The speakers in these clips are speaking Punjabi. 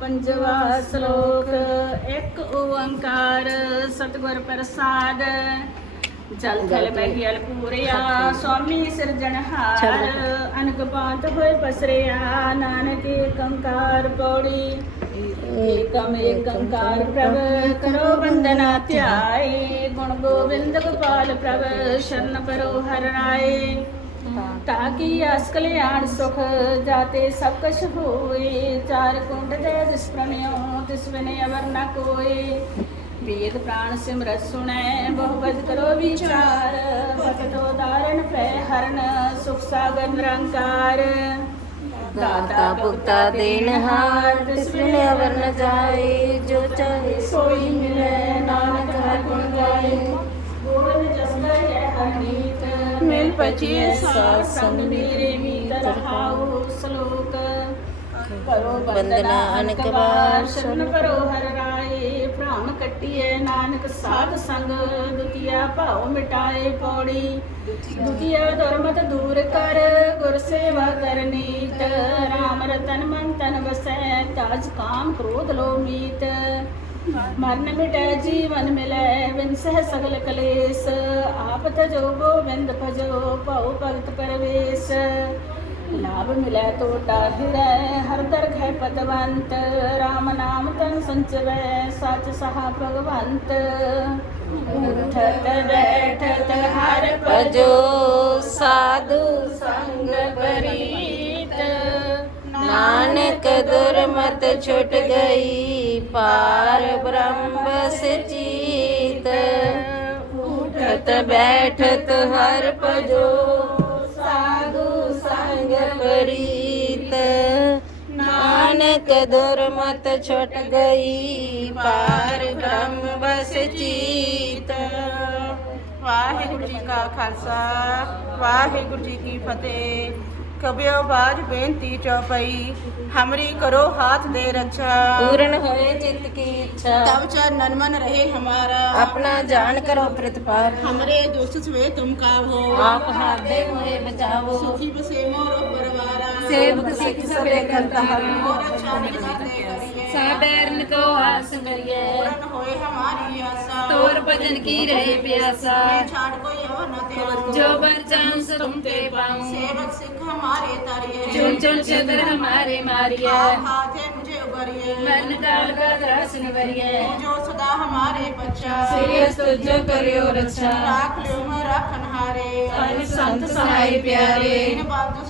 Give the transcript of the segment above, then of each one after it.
ਪੰਜਵਾ ਸ਼ਲੋਕ ਇੱਕ ਓੰਕਾਰ ਸਤਗੁਰ ਪ੍ਰਸਾਦ ਜਲ ਥਲ ਮਹਿਲ ਪੂਰਿਆ ਸੁਆਮੀ ਸਿਰਜਣਹਾਰ ਅਨਕ ਪਾਂਤ ਹੋਏ ਪਸਰਿਆ ਨਾਨਕ ਏਕੰਕਾਰ ਪੌੜੀ ਏਕਮ ਏਕੰਕਾਰ ਪ੍ਰਭ ਕਰੋ ਵੰਦਨਾ ਧਿਆਏ ਗੁਣ ਗੋਬਿੰਦ ਗੋਪਾਲ ਪ੍ਰਭ ਸ਼ਰਨ ਪਰੋ ਹਰਨਾਏ ਤਾਕੀ ਅਸ ਕਲਿਆਣ ਸੁਖ ਜਾਤੇ ਸਭ ਕਛ ਹੋਏ ਚਾਰ ਕੁੰਡ ਦੇ ਦਿਸ ਪ੍ਰਣਿਓ ਤਿਸ ਬਿਨੇ ਅਵਰ ਨ ਕੋਏ ਵੇਦ ਪ੍ਰਾਣ ਸਿਮਰਤ ਸੁਣੈ ਬਹੁ ਬਦ ਕਰੋ ਵਿਚਾਰ ਭਗਤੋ ਧਾਰਨ ਪ੍ਰੇ ਹਰਨ ਸੁਖ ਸਾਗਰ ਨਿਰੰਕਾਰ ਦਾਤਾ ਪੁਗਤਾ ਦੇਨ ਹਾਰ ਤਿਸ ਬਿਨੇ ਅਵਰ ਨ ਜਾਏ ਜੋ ਚਾਹੇ ਸੋਈ ਮਿਲੇ ਨਾਨਕ ਹਰ ਗੁਣ ਗਾਏ ਮਿਲ ਪਚੀ ਸਾਸ ਸੰਗ ਮੇਰੇ ਮੀਤ ਰਹਾਉ ਸਲੋਕ ਕਰੋ ਬੰਦਨਾ ਅਨਕ ਬਾਰ ਸੁਨ ਕਰੋ ਹਰ ਰਾਏ ਭ੍ਰਮ ਕਟਿਏ ਨਾਨਕ ਸਾਧ ਸੰਗ ਦੁਤੀਆ ਭਾਉ ਮਿਟਾਏ ਪੌੜੀ ਦੁਤੀਆ ਦਰਮਤ ਦੂਰ ਕਰ ਗੁਰ ਸੇਵਾ ਕਰਨੀ ਤ ਰਾਮ ਰਤਨ ਮਨ ਤਨ ਬਸੈ ਤਾਜ ਕਾਮ ਕ੍ਰੋਧ ਲੋ ਮੀਤ మరణమిట జీవనమిల వింసహ సగల కలేశ ఆపత జోగో వెంద భజో పౌ భక్త పరవేశ लाभ मिला तो हृदय हर दर्ग है पदवंत राम नाम तन संचवय सच सहा भगवंत उठत बैठत हर पजो ਨਾਨਕ ਦੁਰਮਤ ਛੁਟ ਗਈ ਪਾਰ ਬ੍ਰਹਮ ਸਚੀਤ ਉਠਤ ਬੈਠਤ ਹਰ ਪਜੋ ਸਾਧੂ ਸੰਗ ਪ੍ਰੀਤ ਨਾਨਕ ਦੁਰਮਤ ਛੁਟ ਗਈ ਪਾਰ ਬ੍ਰਹਮ ਵਸਚੀਤ ਵਾਹਿਗੁਰੂ ਜੀ ਕਾ ਖਾਲਸਾ ਵਾਹਿਗੁਰੂ ਜੀ ਕੀ ਫਤਿਹ કબ્યો બાજ બેનતી ચોપઈ हमरी करो हाथ दे रक्षा पूर्ण होए चित की इच्छा तब चर ननमन रहे हमारा अपना जान करो प्रतिपाल हमरे दोस्त वे तुम का हो आप हाथ दे मुहे बचाओ सुखी बसे मोरो सिख करता हर भजन की रहे प्यासा जो बर चांस तुम पे पाऊं सेवक सिख हमारे तारिए चुन चुन चंद्र हमारे मारिए मुझे उबरिए मन काल का दर्शन करिए जो सदा हमारे बच्चा श्रेयस तुझ करियो रक्षा राख लो रखन हारे संत सहाय प्यारे इन बातों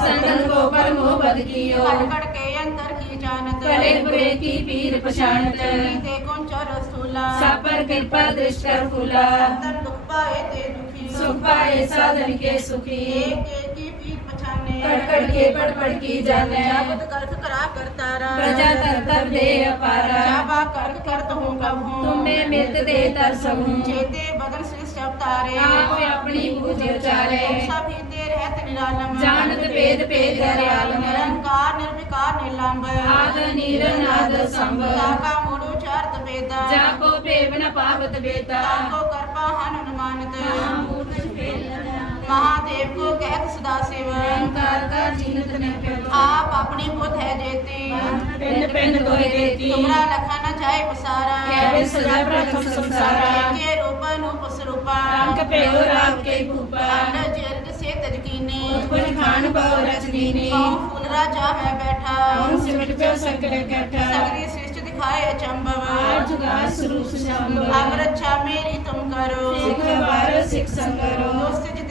संगत को परमो बद कियो कटकट के अंतर की जानत परे बुरे की पीर पहचानत ते कौन चर सुला सब पर कृपा दृष्ट कर फूला दुख पाए ते दुखी सुख पाए साधन के सुखी ਕੜ ਕੜ ਕੇ ਪੜ ਪੜ ਕੀ ਜਾਣੈ ਜਬ ਕਰਤ ਕਰਾ ਕਰਤਾਰਾ ਪ੍ਰਜਾ ਤਰਤਬ ਦੇ ਅਪਾਰਾ ਜਾਬਾ ਕਰ ਕਰਤ ਹੂੰ ਕਬ ਹੂੰ ਤੁਮੇ ਮਿਲਤ ਦੇ ਤਰਸ ਹੂੰ ਜੇਤੇ ਬਦਨ ਸ੍ਰਿਸ਼ਟ ਅਵਤਾਰੇ ਆਪੇ ਆਪਣੀ ਬੂਝ ਉਚਾਰੇ ਸਭ ਹੀ ਤੇ ਰਹਿਤ ਨਿਰਾਲਮ ਜਾਣਤ ਭੇਦ ਭੇਦ ਦਰਿਆਲ ਨਿਰੰਕਾਰ ਨਿਰਵਿਕਾਰ ਨਿਲੰਬ ਆਦ ਨਿਰਨਾਦ ਸੰਭ ਕਾ ਮੂੜੋ ਚਾਰਤ ਵੇਦਾ ਜਾ ਕੋ ਭੇਵਨ ਪਾਵਤ ਵੇਦਾ ਤਾ ਕੋ देव को कहत सदा सेवन कर कर चिन्हत में प्रभु आप अपने को है देते पिंड पिंड दोहे देती तुमरा लखाना जाए पसारा कहवे सदा प्रथम संसारा के रूपा नु पसरूपा राम के पेयो राम के भूपा अन्न जर्ग से तजकीने उत्पन खान पाव रचनीने कौन फूल राजा है बैठा कौन सिमट पे सकल कैठा सगरी सृष्टि दिखाए अचंभव आज गा स्वरूप से अमर अच्छा मेरी तुम करो सिख बार सिख संग करो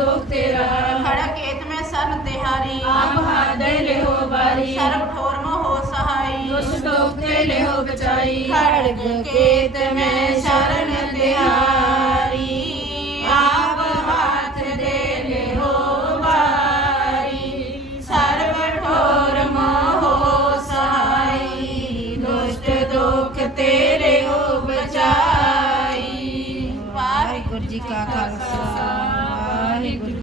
ਸੰਤੋਖ ਤੇਰਾ ਖੜਾ ਕੇਤ ਮੈਂ ਸਨ ਤਿਹਾਰੀ ਆਪ ਹਾਦੇ ਲਿਹੋ ਬਾਰੀ ਸਰਬ ਠੋਰ ਮੋ ਹੋ ਸਹਾਈ ਦੁਸ਼ਟ ਤੋਖ ਤੇ ਲਿਹੋ ਬਚਾਈ ਖੜ ਕੇਤ